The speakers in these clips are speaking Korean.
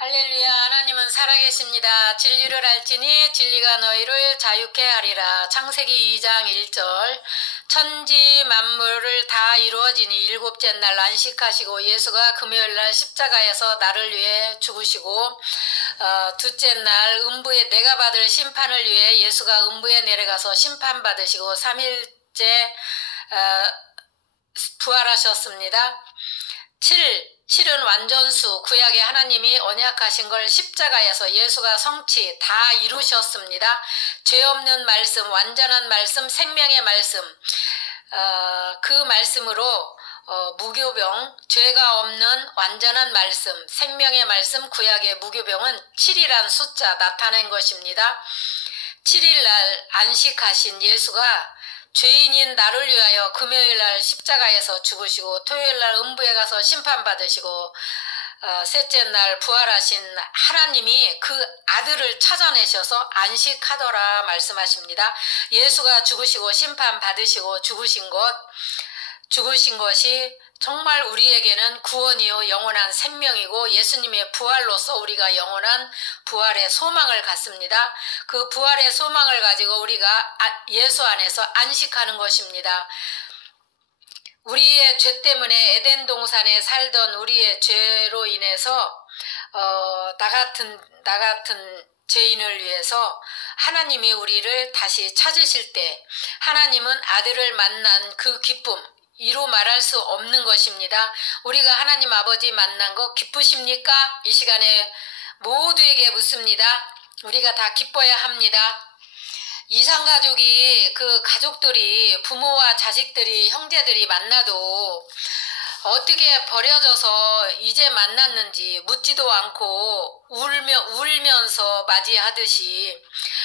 할렐루야. 하나님은 살아계십니다. 진리를 알지니 진리가 너희를 자유케 하리라. 창세기 2장 1절. 천지 만물을 다 이루어지니 일곱째 날 안식하시고 예수가 금요일날 십자가에서 나를 위해 죽으시고 둘째 날 음부에 내가 받을 심판을 위해 예수가 음부에 내려가서 심판받으시고 3일째 부활하셨습니다. 7은 완전수, 구약의 하나님이 언약하신 걸 십자가에서 예수가 성취 다 이루셨습니다. 죄 없는 말씀, 완전한 말씀, 생명의 말씀, 그 말씀으로 무교병, 죄가 없는 완전한 말씀, 생명의 말씀, 구약의 무교병은 7이란 숫자 나타낸 것입니다. 7일날 안식하신 예수가 죄인인 나를 위하여 금요일날 십자가에서 죽으시고 토요일날 음부에 가서 심판받으시고 셋째 날 부활하신 하나님이 그 아들을 찾아내셔서 안식하더라 말씀하십니다. 예수가 죽으시고 심판받으시고 죽으신 것이 정말 우리에게는 구원이요 영원한 생명이고 예수님의 부활로서 우리가 영원한 부활의 소망을 갖습니다. 그 부활의 소망을 가지고 우리가 예수 안에서 안식하는 것입니다. 우리의 죄 때문에 에덴 동산에 살던 우리의 죄로 인해서 나 같은 죄인을 위해서 하나님이 우리를 다시 찾으실 때 하나님은 아들을 만난 그 기쁨, 이루 말할 수 없는 것입니다. 우리가 하나님 아버지 만난 거 기쁘십니까? 이 시간에 모두에게 묻습니다. 우리가 다 기뻐야 합니다. 이산가족이 그 가족들이 부모와 자식들이 형제들이 만나도 어떻게 버려져서 이제 만났는지 묻지도 않고 울면서 맞이하듯이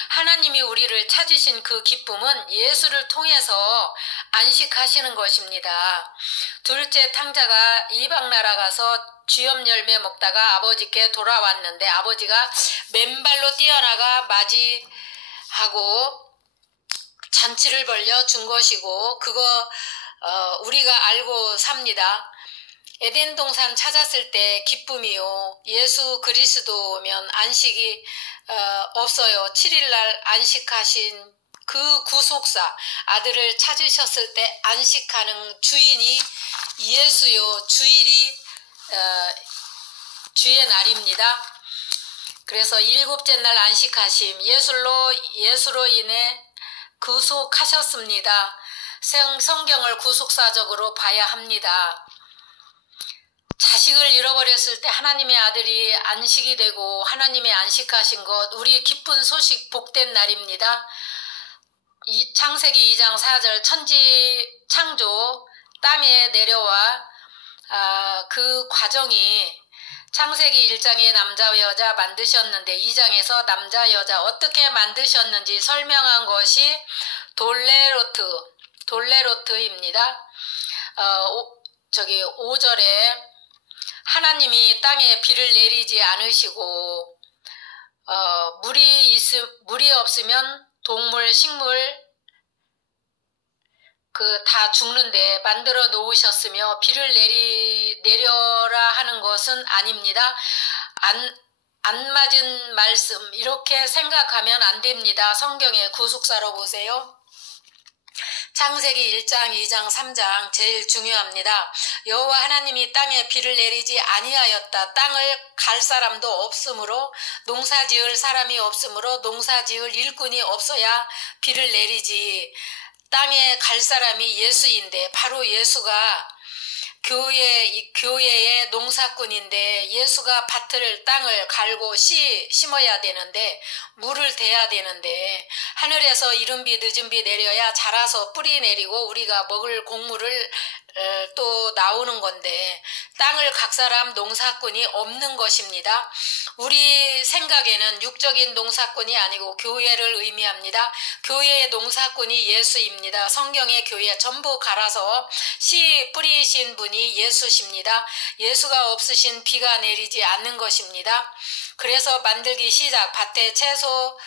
하나님이 우리를 찾으신 그 기쁨은 예수를 통해서 안식하시는 것입니다. 둘째 탕자가 이방 나라 가서 쥐염 열매 먹다가 아버지께 돌아왔는데 아버지가 맨발로 뛰어나가 맞이하고 잔치를 벌여 준 것이고 그거 우리가 알고 삽니다. 에덴 동산 찾았을 때 기쁨이요. 예수 그리스도면 안식이 없어요. 7일날 안식하신 그 구속사 아들을 찾으셨을 때 안식하는 주인이 예수요. 주일이 주의 날입니다. 그래서 일곱째 날 안식하심 예수로 인해 구속하셨습니다. 성경을 구속사적으로 봐야 합니다. 자식을 잃어버렸을 때 하나님의 아들이 안식이 되고 하나님의 안식하신 것 우리의 기쁜 소식 복된 날입니다. 창세기 2장 4절 천지 창조 땅에 내려와 그 과정이 창세기 1장에 남자와 여자 만드셨는데 2장에서 남자 여자 어떻게 만드셨는지 설명한 것이 돌레로트입니다. 5절에 하나님이 땅에 비를 내리지 않으시고 물이 없으면 동물, 식물 다 죽는데 만들어 놓으셨으며 비를 내려라 하는 것은 아닙니다. 안 맞은 말씀 이렇게 생각하면 안 됩니다. 성경의 구속사로 보세요. 창세기 1장, 2장, 3장 제일 중요합니다. 여호와 하나님이 땅에 비를 내리지 아니하였다. 땅을 갈 사람도 없으므로 농사지을 사람이 없으므로 농사지을 일꾼이 없어야 비를 내리지. 땅에 갈 사람이 예수인데 바로 예수가 교회의 농사꾼인데 예수가 땅을 갈고 심어야 되는데 물을 대야 되는데 하늘에서 이른 비 늦은 비 내려야 자라서 뿌리 내리고 우리가 먹을 곡물을 또 나오는 건데 땅을 각 사람 농사꾼이 없는 것입니다. 우리 생각에는 육적인 농사꾼이 아니고 교회를 의미합니다. 교회의 농사꾼이 예수입니다. 성경의 교회 전부 갈아서 씨 뿌리신 분이 예수십니다. 예수가 없으신 비가 내리지 않는 것입니다. 그래서 만들기 시작 밭에 채소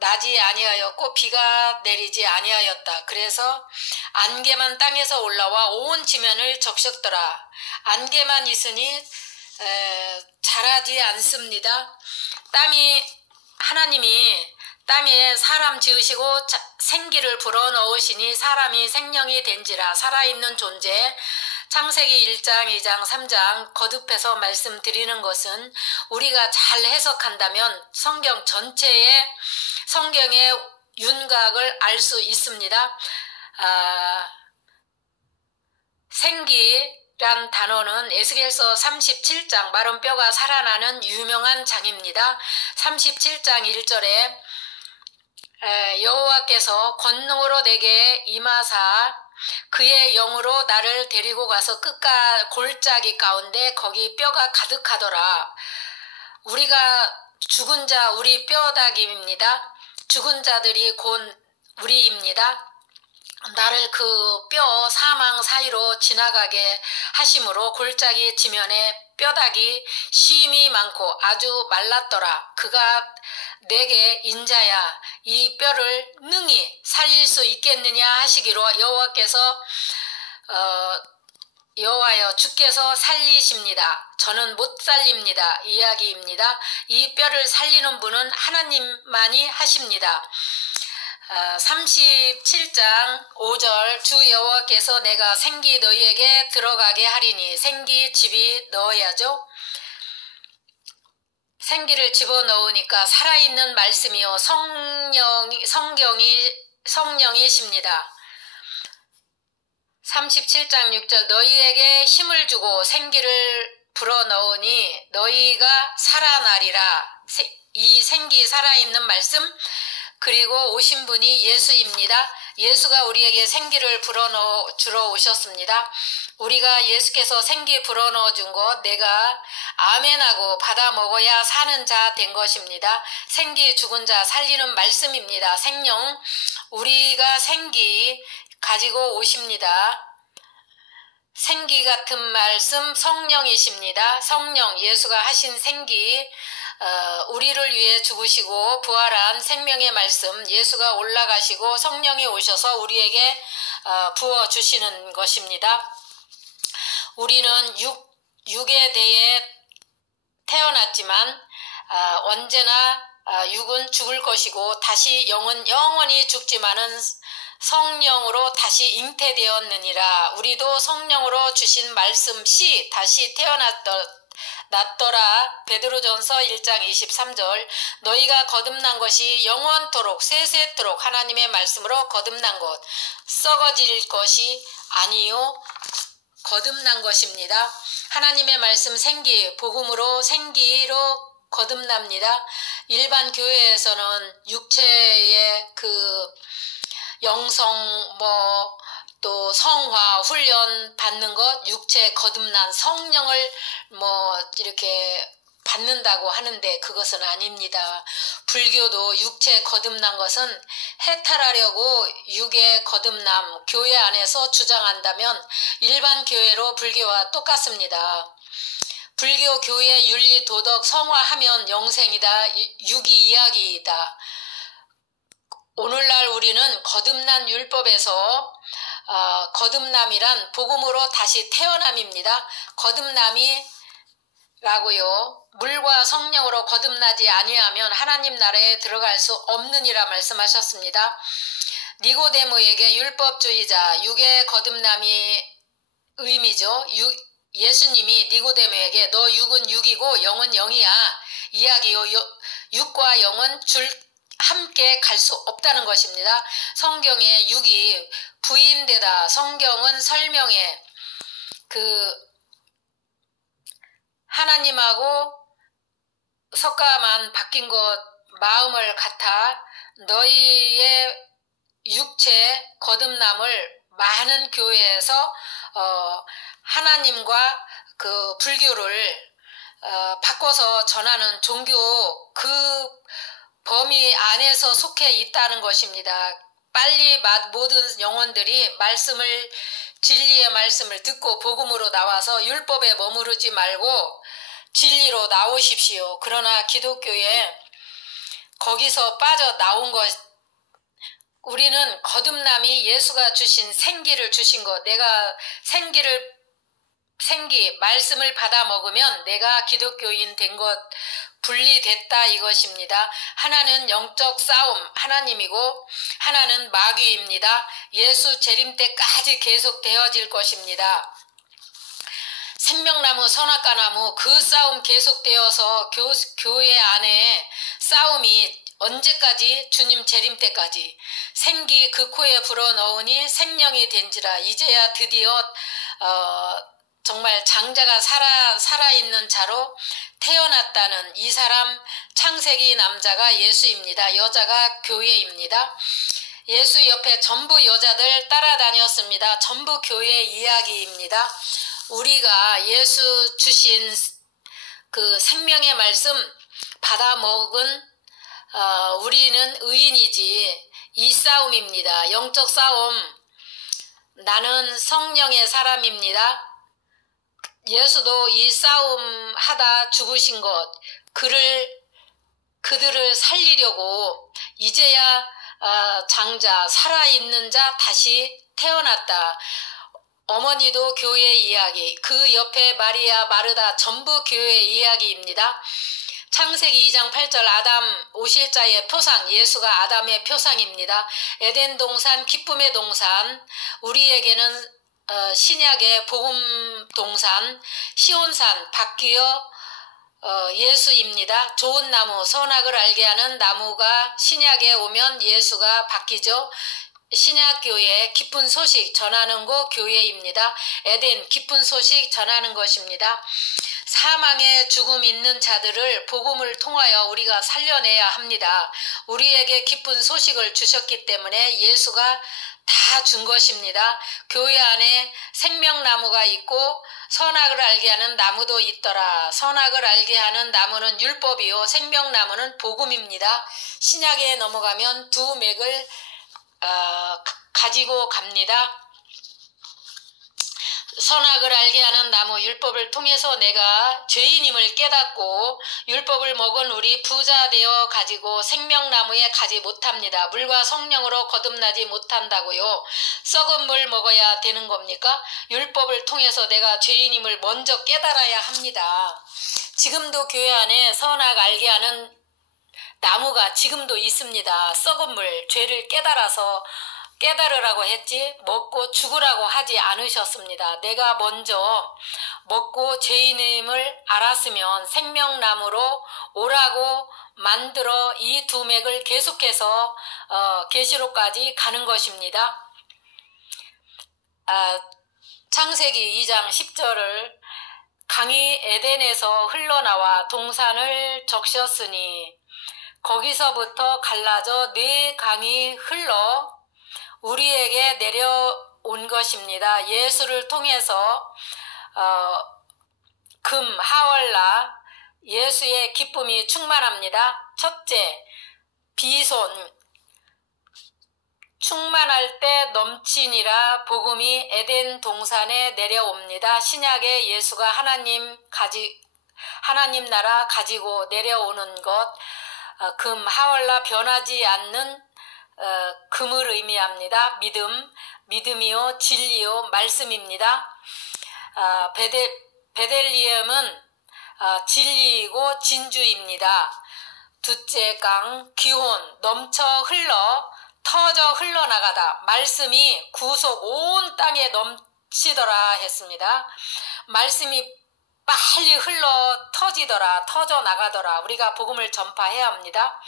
나지 아니하였고 비가 내리지 아니하였다. 그래서 안개만 땅에서 올라와 온 지면을 적셨더라. 안개만 있으니 자라지 않습니다. 하나님이 땅에 사람 지으시고 생기를 불어넣으시니 사람이 생명이 된지라. 살아있는 존재. 창세기 1장, 2장, 3장 거듭해서 말씀드리는 것은 우리가 잘 해석한다면 성경 전체의 성경의 윤곽을 알 수 있습니다. 생기란 단어는 에스겔서 37장 마른 뼈가 살아나는 유명한 장입니다. 37장 1절에 여호와께서 권능으로 내게 임하사 그의 영으로 나를 데리고 가서 끝과 골짜기 가운데 거기 뼈가 가득하더라. 우리가 죽은 자 우리 뼈다귀입니다. 죽은 자들이 곧 우리입니다. 나를 그 뼈 사망 사이로 지나가게 하심으로 골짜기 지면에 뼈다귀 심이 많고 아주 말랐더라. 그가 내게 인자야 이 뼈를 능히 살릴 수 있겠느냐 하시기로 여호와여 주께서 살리십니다. 저는 못 살립니다. 이야기입니다. 이 뼈를 살리는 분은 하나님만이 하십니다. 37장 5절 주 여호와께서 내가 생기 너희에게 들어가게 하리니 생기 집이 넣어야죠. 생기를 집어넣으니까 살아있는 말씀이요 성령이십니다. 37장 6절 너희에게 힘을 주고 생기를 불어넣으니 너희가 살아나리라. 이 생기 살아있는 말씀 그리고 오신 분이 예수입니다. 예수가 우리에게 생기를 불어넣어 주러 오셨습니다. 우리가 예수께서 생기 불어넣어 준 것 내가 아멘하고 받아 먹어야 사는 자 된 것입니다. 생기 죽은 자 살리는 말씀입니다. 생명 우리가 생기 가지고 오십니다. 생기 같은 말씀 성령이십니다. 성령 예수가 하신 생기 우리를 위해 죽으시고 부활한 생명의 말씀 예수가 올라가시고 성령이 오셔서 우리에게 부어주시는 것입니다. 우리는 육에 대해 태어났지만 언제나 육은 죽을 것이고 다시 영은 영원히 죽지만은 성령으로 다시 잉태되었느니라. 우리도 성령으로 주신 말씀 시 다시 태어났더라. 베드로전서 1장 23절 너희가 거듭난 것이 영원토록 세세토록 하나님의 말씀으로 거듭난 것 썩어질 것이 아니요 거듭난 것입니다. 하나님의 말씀 생기 복음으로 생기로 거듭납니다. 일반 교회에서는 육체의 그 영성 또 성화 훈련 받는 것 육체 거듭난 성령을 이렇게 받는다고 하는데 그것은 아닙니다. 불교도 육체 거듭난 것은 해탈하려고 육의 거듭남 교회 안에서 주장한다면 일반 교회로 불교와 똑같습니다. 불교 교회 윤리 도덕 성화하면 영생이다. 육이 이야기이다. 오늘날 우리는 거듭난 율법에서 거듭남이란 복음으로 다시 태어남입니다. 거듭남이라고요. 물과 성령으로 거듭나지 아니하면 하나님 나라에 들어갈 수 없느니라 말씀하셨습니다. 니고데모에게 율법주의자 육의 거듭남이 의미죠. 예수님이 니고데모에게 너 육은 육이고 영은 영이야. 이야기요. 육과 영은 함께 갈 수 없다는 것입니다. 성경에 육이 부인되다. 성경은 설명에 하나님하고 석가만 바뀐 것 마음을 같아 너희의 육체 거듭남을 많은 교회에서 하나님과 그 불교를 바꿔서 전하는 종교 그 범위 안에서 속해 있다는 것입니다. 빨리 모든 영혼들이 진리의 말씀을 듣고 복음으로 나와서 율법에 머무르지 말고 진리로 나오십시오. 그러나 기독교에 거기서 빠져나온 것 우리는 거듭남이 예수가 주신 생기를 주신 것 내가 생기를 생기, 말씀을 받아 먹으면 내가 기독교인 된 것 분리됐다 이것입니다. 하나는 영적 싸움, 하나님이고 하나는 마귀입니다. 예수 재림 때까지 계속 되어질 것입니다. 생명나무, 선악과나무 그 싸움 계속되어서 교회 안에 싸움이 언제까지? 주님 재림 때까지. 생기 그 코에 불어넣으니 생명이 된지라. 이제야 드디어 정말 장자가 살아있는 자로 태어났다는 이 사람 창세기 남자가 예수입니다. 여자가 교회입니다. 예수 옆에 전부 여자들 따라다녔습니다. 전부 교회 이야기입니다. 우리가 예수 주신 그 생명의 말씀 받아 먹은 우리는 의인이지. 이 싸움입니다. 영적 싸움. 나는 성령의 사람입니다. 예수도 이 싸움 하다 죽으신 것, 그들을 살리려고 이제야 장자, 살아있는 자 다시 태어났다. 어머니도 교회 이야기, 그 옆에 마리아, 마르다 전부 교회 이야기입니다. 창세기 2장 8절 아담 오실자의 표상, 예수가 아담의 표상입니다. 에덴 동산, 기쁨의 동산, 우리에게는 신약의 복음 동산, 시온산, 바뀌어 예수입니다. 좋은 나무, 선악을 알게 하는 나무가 신약에 오면 예수가 바뀌죠. 신약교회 기쁜 소식 전하는 곳 교회입니다. 에덴 기쁜 소식 전하는 것입니다. 사망의 죽음 있는 자들을 복음을 통하여 우리가 살려내야 합니다. 우리에게 기쁜 소식을 주셨기 때문에 예수가 다 준 것입니다. 교회 안에 생명나무가 있고 선악을 알게 하는 나무도 있더라. 선악을 알게 하는 나무는 율법이요 생명나무는 복음입니다. 신약에 넘어가면 두 맥을 가지고 갑니다. 선악을 알게 하는 나무 율법을 통해서 내가 죄인임을 깨닫고 율법을 먹은 우리 부자 되어 가지고 생명나무에 가지 못합니다. 물과 성령으로 거듭나지 못한다고요. 썩은 물 먹어야 되는 겁니까? 율법을 통해서 내가 죄인임을 먼저 깨달아야 합니다. 지금도 교회 안에 선악 알게 하는 나무가 지금도 있습니다. 썩은 물, 죄를 깨달으라고 했지 먹고 죽으라고 하지 않으셨습니다. 내가 먼저 먹고 죄인임을 알았으면 생명나무로 오라고 만들어 이 두 맥을 계속해서 계시록까지 가는 것입니다. 창세기 2장 10절을 강이 에덴에서 흘러나와 동산을 적셨으니 거기서부터 갈라져 네 강이 흘러 우리에게 내려온 것입니다. 예수를 통해서 금, 하월나 예수의 기쁨이 충만합니다. 첫째, 비손 충만할 때 넘치니라 복음이 에덴 동산에 내려옵니다. 신약에 예수가 하나님 나라 가지고 내려오는 것, 금, 하월나 변하지 않는 금을 의미합니다. 믿음이요 진리요 말씀입니다. 베들리헴은 진리이고 진주입니다. 둘째 강 기혼 넘쳐 흘러 터져 흘러나가다. 말씀이 구속 온 땅에 넘치더라 했습니다. 말씀이 빨리 흘러 터지더라, 터져 나가더라. 우리가 복음을 전파해야 합니다.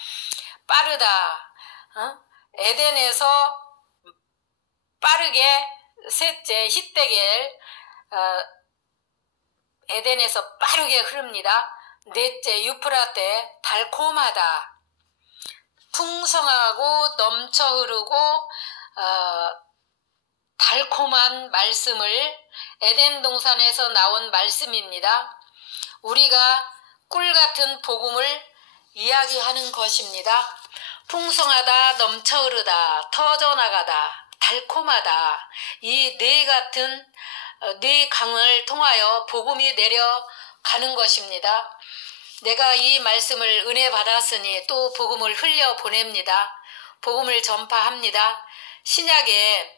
빠르다. 에덴에서 빠르게, 셋째 히데겔 에덴에서 빠르게 흐릅니다. 넷째 유프라테 달콤하다. 풍성하고 넘쳐 흐르고 달콤한 말씀을 에덴 동산에서 나온 말씀입니다. 우리가 꿀같은 복음을 이야기하는 것입니다. 풍성하다, 넘쳐 흐르다, 터져나가다, 달콤하다. 이 네 강을 통하여 복음이 내려가는 것입니다. 내가 이 말씀을 은혜 받았으니 또 복음을 흘려보냅니다. 복음을 전파합니다. 신약에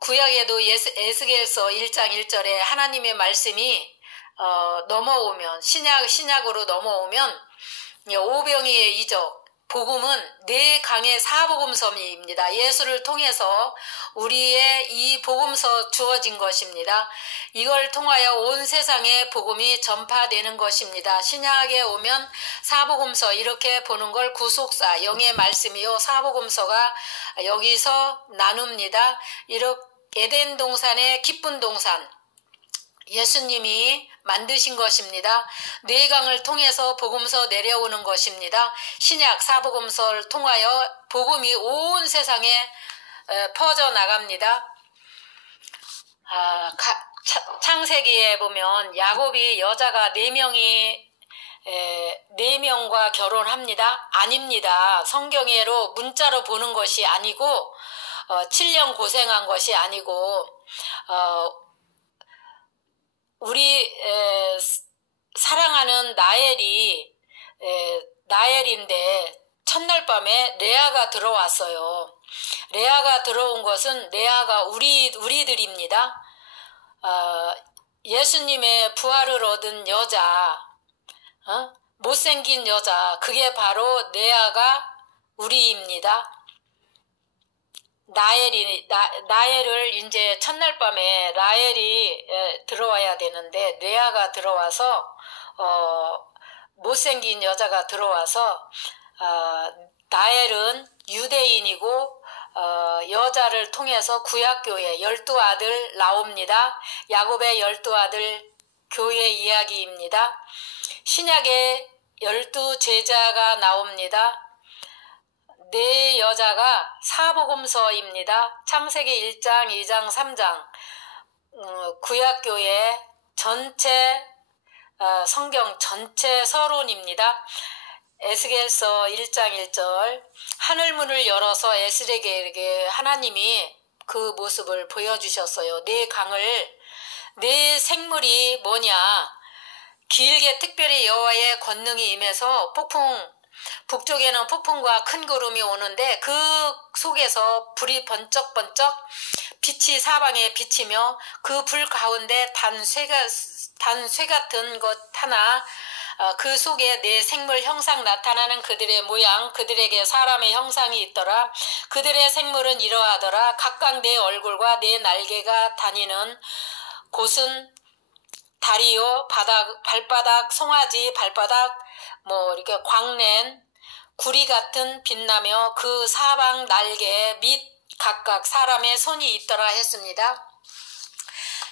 구약에도 에스겔서 1장 1절에 하나님의 말씀이 넘어오면 신약으로 넘어오면 오병이의 이적 복음은 네 강의 사복음서입니다. 예수를 통해서 우리의 이 복음서 주어진 것입니다. 이걸 통하여 온 세상에 복음이 전파되는 것입니다. 신약에 오면 사복음서 이렇게 보는 걸 구속사, 영의 말씀이요 사복음서가 여기서 나눕니다. 이렇게 에덴 동산의 기쁜 동산 예수님이 만드신 것입니다. 네 강을 통해서 복음서 내려오는 것입니다. 신약 사복음서를 통하여 복음이 온 세상에 퍼져나갑니다. 창세기에 보면 야곱이 여자가 4명과 결혼합니다. 아닙니다. 성경으로 문자로 보는 것이 아니고 7년 고생한 것이 아니고 우리 사랑하는 나엘인데 첫날 밤에 레아가 들어왔어요. 레아가 들어온 것은 레아가 우리들입니다. 예수님의 부활을 얻은 여자, 못생긴 여자, 그게 바로 레아가 우리입니다. 나엘을 이제 첫날 밤에 라헬이 들어와야 되는데 레아가 들어와서 못생긴 여자가 들어와서 나엘은 유대인이고 여자를 통해서 구약교회 12아들 나옵니다. 야곱의 12아들 교회 이야기입니다. 신약에 12제자가 나옵니다. 네 여자가 사복음서입니다. 창세기 1장, 2장, 3장 구약교회 전체 성경 전체 서론입니다. 에스겔서 1장 1절 하늘문을 열어서 에스겔에게 하나님이 그 모습을 보여주셨어요. 네 강을 네 생물이 뭐냐 길게 특별히 여호와의 권능이 임해서 북쪽에는 폭풍과 큰 구름이 오는데 그 속에서 불이 번쩍번쩍 빛이 사방에 비치며 그 불 가운데 단쇠 같은 것 하나 그 속에 네 생물 형상 나타나는 그들의 모양 그들에게 사람의 형상이 있더라. 그들의 생물은 이러하더라. 각각 네 얼굴과 네 날개가 다니는 곳은 다리요 발바닥 송아지 발바닥 이렇게 광랜 구리 같은 빛나며 그 사방 날개 및 각각 사람의 손이 있더라 했습니다.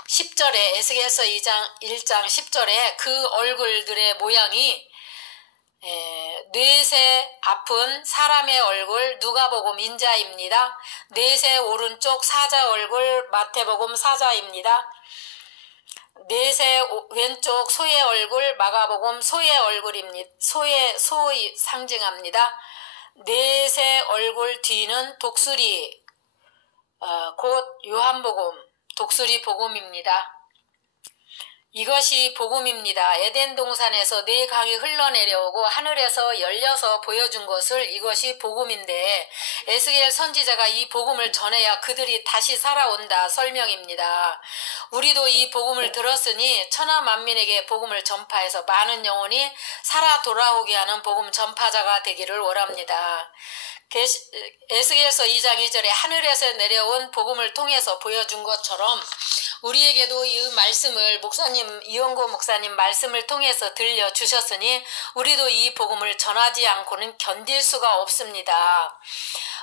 10절에 에스겔서 1장 10절에 그 얼굴들의 모양이 넷의 앞은 사람의 얼굴 누가복음 인자입니다. 넷의 오른쪽 사자 얼굴 마태복음 사자입니다. 넷의 왼쪽 소의 얼굴 마가복음 소의 얼굴입니다. 소의 상징합니다. 넷의 얼굴 뒤는 독수리 곧 요한복음 독수리 복음입니다. 이것이 복음입니다. 에덴 동산에서 네 강이 흘러내려오고 하늘에서 열려서 보여준 것을 이것이 복음인데 에스겔 선지자가 이 복음을 전해야 그들이 다시 살아온다 설명입니다. 우리도 이 복음을 들었으니 천하 만민에게 복음을 전파해서 많은 영혼이 살아 돌아오게 하는 복음 전파자가 되기를 원합니다. 에스겔서 2장 2절에 하늘에서 내려온 복음을 통해서 보여준 것처럼 우리에게도 이 말씀을 이용고 목사님 말씀을 통해서 들려주셨으니 우리도 이 복음을 전하지 않고는 견딜 수가 없습니다.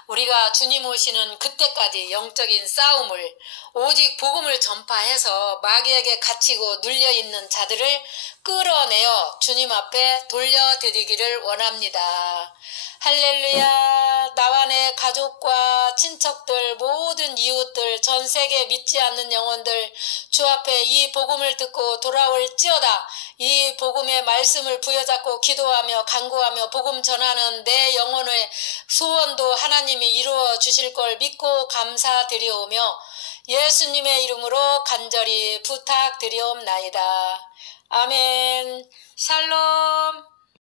우리가 주님 오시는 그때까지 영적인 싸움을 오직 복음을 전파해서 마귀에게 갇히고 눌려있는 자들을 끌어내어 주님 앞에 돌려드리기를 원합니다. 할렐루야. 나와 내 가족과 친척들 모든 이웃들 전 세계 믿지 않는 영혼들 주 앞에 이 복음을 듣고 돌아올지어다. 이 복음의 말씀을 부여잡고 기도하며 간구하며 복음 전하는 내 영혼의 소원도 하나님이 이루어 주실 걸 믿고 감사드리오며 예수님의 이름으로 간절히 부탁드리옵나이다. 아멘. 샬롬.